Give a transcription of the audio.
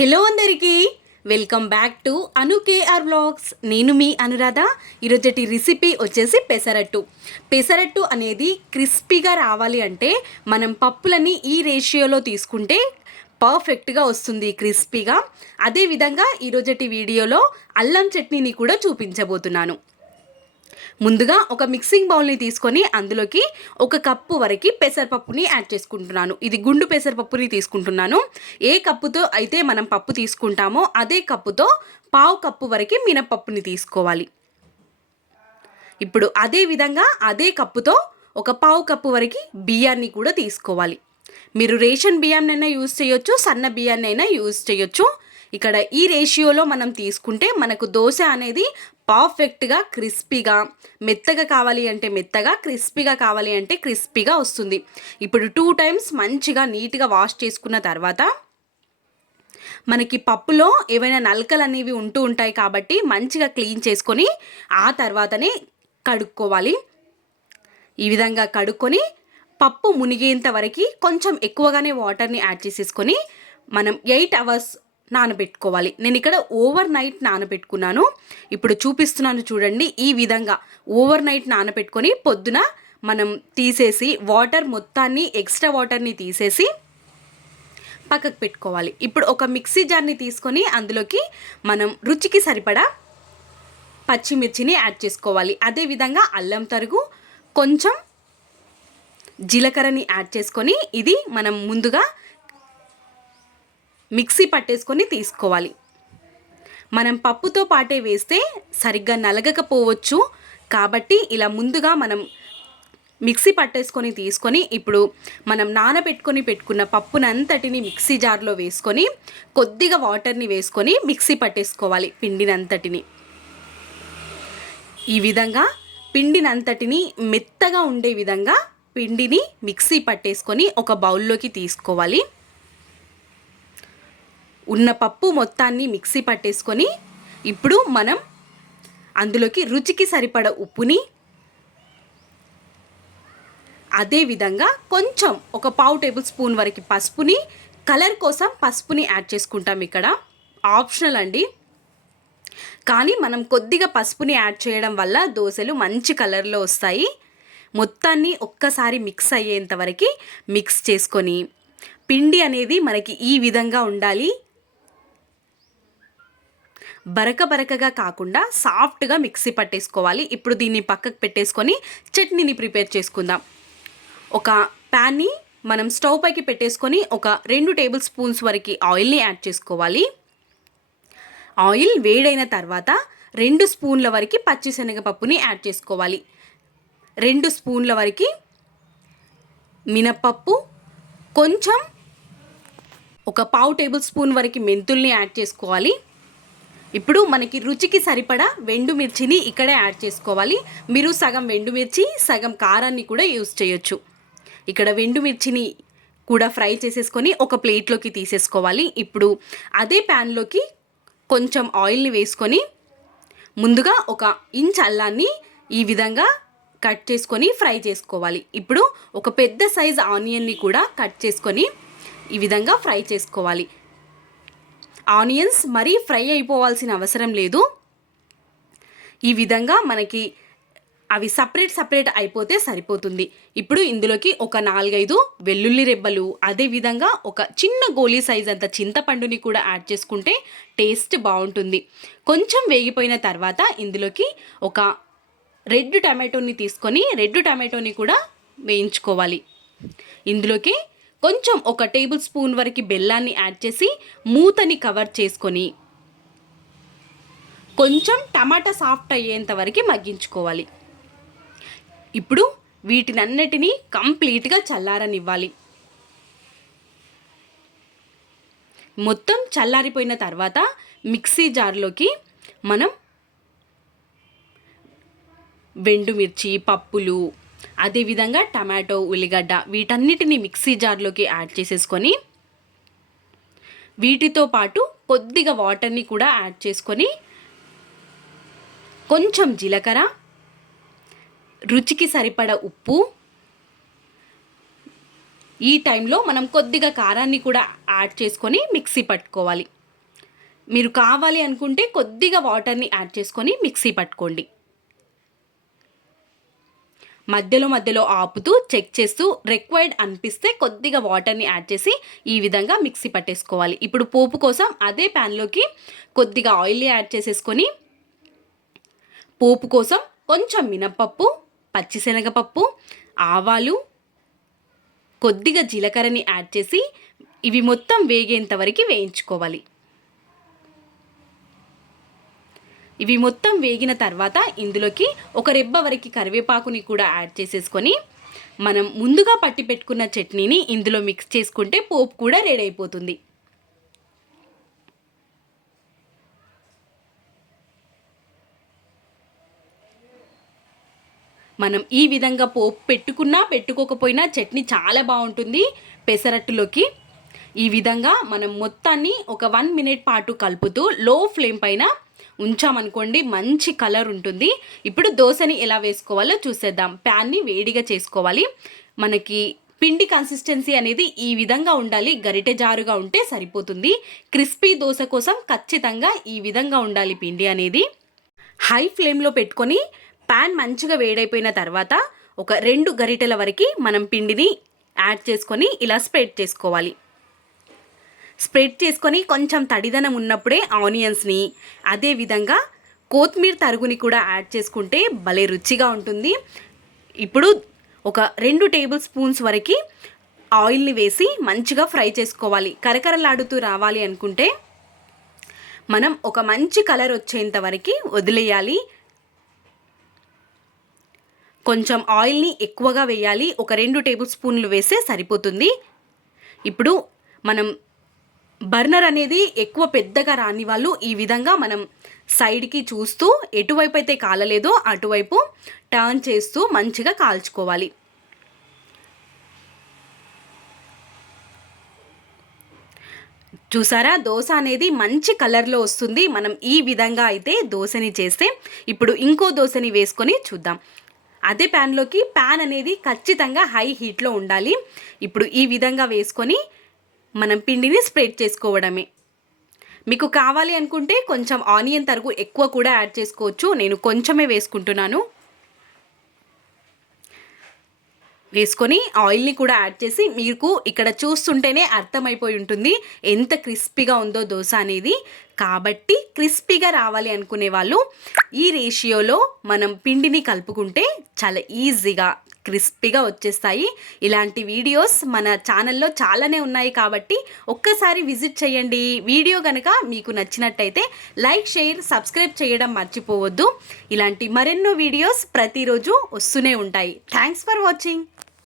Hello అందరికీ welcome back to Anu K R vlogs. నేను మీ అనురాధ. ఈరోజటి రెసిపీ వచ్చేసి పెసరట్టు అనేది క్రిస్పీగా రావాలి అంటే మనం పప్పులని ఈ రేషియోలో తీసుకుంటే పర్ఫెక్ట్గా వస్తుంది క్రిస్పీగా. అదేవిధంగా ఈరోజటి వీడియోలో అల్లం చట్నీని కూడా చూపించబోతున్నాను. ముందుగా ఒక మిక్సింగ్ బౌల్ని తీసుకొని అందులోకి 1 కప్పు వరకు పెసరపప్పుని యాడ్ చేసుకుంటున్నాను. ఇది గుండు పెసరపప్పుని తీసుకుంటున్నాను. ఏ కప్పుతో అయితే మనం పప్పు తీసుకుంటామో అదే కప్పుతో 1/2 కప్పు వరకు మినపప్పుని తీసుకోవాలి. ఇప్పుడు అదే విధంగా అదే కప్పుతో 1/4 కప్పు వరకు బియ్యాన్ని కూడా తీసుకోవాలి. మీరు రేషన్ బియ్యాన్నైనా యూజ్ చేయొచ్చు, సన్న బియ్యాన్నైనా యూజ్ చేయొచ్చు. ఇక్కడ ఈ రేషియోలో మనం తీసుకుంటే మనకు దోశ అనేది పర్ఫెక్ట్గా క్రిస్పీగా, మెత్తగా కావాలి అంటే మెత్తగా, క్రిస్పీగా కావాలి అంటే క్రిస్పీగా వస్తుంది. ఇప్పుడు 2 టైమ్స్ మంచిగా నీట్గా వాష్ చేసుకున్న తర్వాత మనకి పప్పులో ఏవైనా నలకలు అనేవి ఉంటూ ఉంటాయి కాబట్టి మంచిగా క్లీన్ చేసుకొని ఆ తర్వాతనే కడుక్కోవాలి. ఈ విధంగా కడుక్కొని పప్పు మునిగేంత వరకు కొంచెం ఎక్కువగానే వాటర్ని యాడ్ చేసేసుకొని మనం 8 అవర్స్ నానబెట్టుకోవాలి. నేను ఇక్కడ ఓవర్ నైట్ నానబెట్టుకున్నాను. ఇప్పుడు చూపిస్తున్నాను చూడండి. ఈ విధంగా ఓవర్ నైట్ నానబెట్టుకొని పొద్దున మనం తీసేసి వాటర్ మొత్తాన్ని, ఎక్స్ట్రా వాటర్ని తీసేసి పక్కకు పెట్టుకోవాలి. ఇప్పుడు ఒక మిక్సీ జార్ని తీసుకొని అందులోకి మనం రుచికి సరిపడా పచ్చిమిర్చిని యాడ్ చేసుకోవాలి. అదేవిధంగా అల్లం తరుగు, కొంచెం జీలకర్రని యాడ్ చేసుకొని ఇది మనం ముందుగా మిక్సీ పట్టేసుకొని తీసుకోవాలి. మనం పప్పుతో పాటే వేస్తే సరిగ్గా నలగకపోవచ్చు కాబట్టి ఇలా ముందుగా మనం మిక్సీ పట్టేసుకొని తీసుకొని ఇప్పుడు మనం నానబెట్టుకొని పెట్టుకున్న పప్పునంతటిని మిక్సీ జార్లో వేసుకొని కొద్దిగా వాటర్ని వేసుకొని మిక్సీ పట్టేసుకోవాలి. పిండినంతటిని ఈ విధంగా పిండినంతటిని మెత్తగా ఉండే విధంగా పిండిని మిక్సీ పట్టేసుకొని ఒక బౌల్లోకి తీసుకోవాలి. ఉన్న పప్పు మొత్తాన్ని మిక్సీ పట్టేసుకొని ఇప్పుడు మనం అందులోకి రుచికి సరిపడ ఉప్పుని, అదేవిధంగా కొంచెం ఒక 1/2 టేబుల్ స్పూన్ వరకు పసుపుని, కలర్ కోసం పసుపుని యాడ్ చేసుకుంటాం. ఇక్కడ ఆప్షనల్ అండి, కానీ మనం కొద్దిగా పసుపుని యాడ్ చేయడం వల్ల దోశలు మంచి కలర్లో వస్తాయి. మొత్తాన్ని ఒక్కసారి మిక్స్ అయ్యేంత వరకు మిక్స్ చేసుకొని పిండి అనేది మనకి ఈ విధంగా ఉండాలి. బరకగా కాకుండా సాఫ్ట్గా మిక్సీ పట్టేసుకోవాలి. ఇప్పుడు దీన్ని పక్కకు పెట్టేసుకొని చట్నీని ప్రిపేర్ చేసుకుందాం. ఒక ప్యాన్ని మనం స్టవ్ పైకి పెట్టేసుకొని ఒక 2 టేబుల్ స్పూన్స్ వరకు ఆయిల్ని యాడ్ చేసుకోవాలి. ఆయిల్ వేడైన తర్వాత 2 స్పూన్ల వరకు పచ్చిశనగపప్పుని యాడ్ చేసుకోవాలి. 2 స్పూన్ల వరకు మినప్పప్పు, కొంచెం ఒక 1/2 టేబుల్ స్పూన్ వరకు మెంతుల్ని యాడ్ చేసుకోవాలి. ఇప్పుడు మనకి రుచికి సరిపడా వెండుమిర్చిని ఇక్కడే యాడ్ చేసుకోవాలి. మీరు సగం వెండుమిర్చి, సగం కారాన్ని కూడా యూజ్ చేయొచ్చు. ఇక్కడ వెండుమిర్చిని కూడా ఫ్రై చేసేసుకొని ఒక ప్లేట్లోకి తీసేసుకోవాలి. ఇప్పుడు అదే ప్యాన్లోకి కొంచెం ఆయిల్ని వేసుకొని ముందుగా 1 ఇంచ్ అల్లాన్ని ఈ విధంగా కట్ చేసుకొని ఫ్రై చేసుకోవాలి. ఇప్పుడు ఒక పెద్ద సైజ్ ఆనియన్ని కూడా కట్ చేసుకొని ఈ విధంగా ఫ్రై చేసుకోవాలి. ఆనియన్స్ మరీ ఫ్రై అయిపోవాల్సిన అవసరం లేదు. ఈ విధంగా మనకి అవి సపరేట్ అయిపోతే సరిపోతుంది. ఇప్పుడు ఇందులోకి ఒక 4-5 వెల్లుల్లి రెబ్బలు, అదేవిధంగా ఒక చిన్న గోలీ సైజ్ అంత చింతపండుని కూడా యాడ్ చేసుకుంటే టేస్ట్ బాగుంటుంది. కొంచెం వేగిపోయిన తర్వాత ఇందులోకి ఒక రెడ్ టమాటోని తీసుకొని రెడ్ టమాటోని కూడా వేయించుకోవాలి. ఇందులోకి కొంచెం ఒక టేబుల్ స్పూన్ వరకు బెల్లాన్ని యాడ్ చేసి మూతని కవర్ చేసుకొని కొంచెం టమాటా సాఫ్ట్ అయ్యేంత వరకు మగ్గించుకోవాలి. ఇప్పుడు వీటినన్నిటినీ కంప్లీట్గా చల్లారనివ్వాలి. మొత్తం చల్లారిపోయిన తర్వాత మిక్సీ జార్లోకి మనం వెండుమిర్చి, పప్పులు, అదేవిధంగా టమాటో, ఉల్లిగడ్డ వీటన్నిటిని మిక్సీ జార్లోకి యాడ్ చేసేసుకొని వీటితో పాటు కొద్దిగా వాటర్ని కూడా యాడ్ చేసుకొని కొంచెం జీలకర్ర, రుచికి సరిపడ ఉప్పు, ఈ టైంలో మనం కొద్దిగా కారాన్ని కూడా యాడ్ చేసుకొని మిక్సీ పట్టుకోవాలి. మీరు కావాలి అనుకుంటే కొద్దిగా వాటర్ని యాడ్ చేసుకొని మిక్సీ పట్టుకోండి. మధ్యలో మధ్యలో ఆపుతూ చెక్ చేస్తూ రిక్వైర్డ్ అనిపిస్తే కొద్దిగా వాటర్ని యాడ్ చేసి ఈ విధంగా మిక్సీ పట్టేసుకోవాలి. ఇప్పుడు పోపు కోసం అదే ప్యాన్లోకి కొద్దిగా ఆయిల్ యాడ్ చేసేసుకొని పోపు కోసం కొంచెం మినప్పప్పు, పచ్చిశనగపప్పు, ఆవాలు, కొద్దిగా జీలకర్రని యాడ్ చేసి ఇవి మొత్తం వేగేంత వరకు వేయించుకోవాలి. ఇవి మొత్తం వేగిన తర్వాత ఇందులోకి ఒక రెబ్బ వరకు కరివేపాకుని కూడా యాడ్ చేసేసుకొని మనం ముందుగా పట్టి పెట్టుకున్న చట్నీని ఇందులో మిక్స్ చేసుకుంటే పోపు కూడా రెడీ అయిపోతుంది. మనం ఈ విధంగా పోపు పెట్టుకున్నా పెట్టుకోకపోయినా చట్నీ చాలా బాగుంటుంది పెసరట్టులోకి. ఈ విధంగా మనం మొత్తాన్ని ఒక 1 మినిట్ పాటు కలుపుతూ లో ఫ్లేమ్ పైన ఉంచామనుకోండి మంచి కలర్ ఉంటుంది. ఇప్పుడు దోశని ఎలా వేసుకోవాలో చూసేద్దాం. ప్యాన్ని వేడిగా చేసుకోవాలి. మనకి పిండి కన్సిస్టెన్సీ అనేది ఈ విధంగా ఉండాలి. గరిటె జారుగా ఉంటే సరిపోతుంది. క్రిస్పీ దోశ కోసం ఖచ్చితంగా ఈ విధంగా ఉండాలి పిండి అనేది. హై ఫ్లేమ్లో పెట్టుకొని ప్యాన్ మంచిగా వేడైపోయిన తర్వాత ఒక 2 గరిటెల వరకు మనం పిండిని యాడ్ చేసుకొని ఇలా స్ప్రెడ్ చేసుకోవాలి. స్ప్రెడ్ చేసుకొని కొంచెం తడిదనం ఉన్నప్పుడే ఆనియన్స్ని అదేవిధంగా కొత్తిమీర తరుగుని కూడా యాడ్ చేసుకుంటే భలే రుచిగా ఉంటుంది. ఇప్పుడు ఒక 2 టేబుల్ స్పూన్స్ వరకు ఆయిల్ని వేసి మంచిగా ఫ్రై చేసుకోవాలి. కరకరలాడుతూ రావాలి అనుకుంటే మనం ఒక మంచి కలర్ వచ్చేంత వరకు వదిలేయాలి. కొంచెం ఆయిల్ని ఎక్కువగా వేయాలి. ఒక 2 టేబుల్ స్పూన్లు వేస్తే సరిపోతుంది. ఇప్పుడు మనం బర్నర్ అనేది ఎక్కువ పెద్దగా రాని వాళ్ళు ఈ విధంగా మనం సైడ్కి చూస్తూ ఎటువైపు అయితే కాలలేదో అటువైపు టర్న్ చేస్తూ మంచిగా కాల్చుకోవాలి. చూసారా దోశ అనేది మంచి కలర్లో వస్తుంది మనం ఈ విధంగా అయితే దోశని చేస్తే. ఇప్పుడు ఇంకో దోశని వేసుకొని చూద్దాం. అదే ప్యాన్లోకి ప్యాన్ అనేది ఖచ్చితంగా హై హీట్లో ఉండాలి. ఇప్పుడు ఈ విధంగా వేసుకొని మనం పిండిని స్ప్రెడ్ చేసుకోవడమే. మీకు కావాలి అనుకుంటే కొంచెం ఆనియన్ తరుగు ఎక్కువ కూడా యాడ్ చేసుకోవచ్చు. నేను కొంచెమే వేసుకుంటున్నాను. వేసుకొని ఆయిల్ని కూడా యాడ్ చేసి మీకు ఇక్కడ చూస్తుంటేనే అర్థమైపోయి ఉంటుంది ఎంత క్రిస్పీగా ఉందో దోశ అనేది. కాబట్టి క్రిస్పీగా రావాలి అనుకునే వాళ్ళు ఈ రేషియోలో మనం పిండిని కలుపుకుంటే చాలా ఈజీగా క్రిస్పీగా వచ్చేస్తాయి. ఇలాంటి వీడియోస్ మన ఛానల్లో చాలానే ఉన్నాయి కాబట్టి ఒక్కసారి విజిట్ చేయండి. వీడియో కనుక మీకు నచ్చినట్టయితే లైక్, షేర్, సబ్స్క్రైబ్ చేయడం మర్చిపోవద్దు. ఇలాంటి మరెన్నో వీడియోస్ ప్రతిరోజు వస్తూనే ఉంటాయి. Thanks for watching.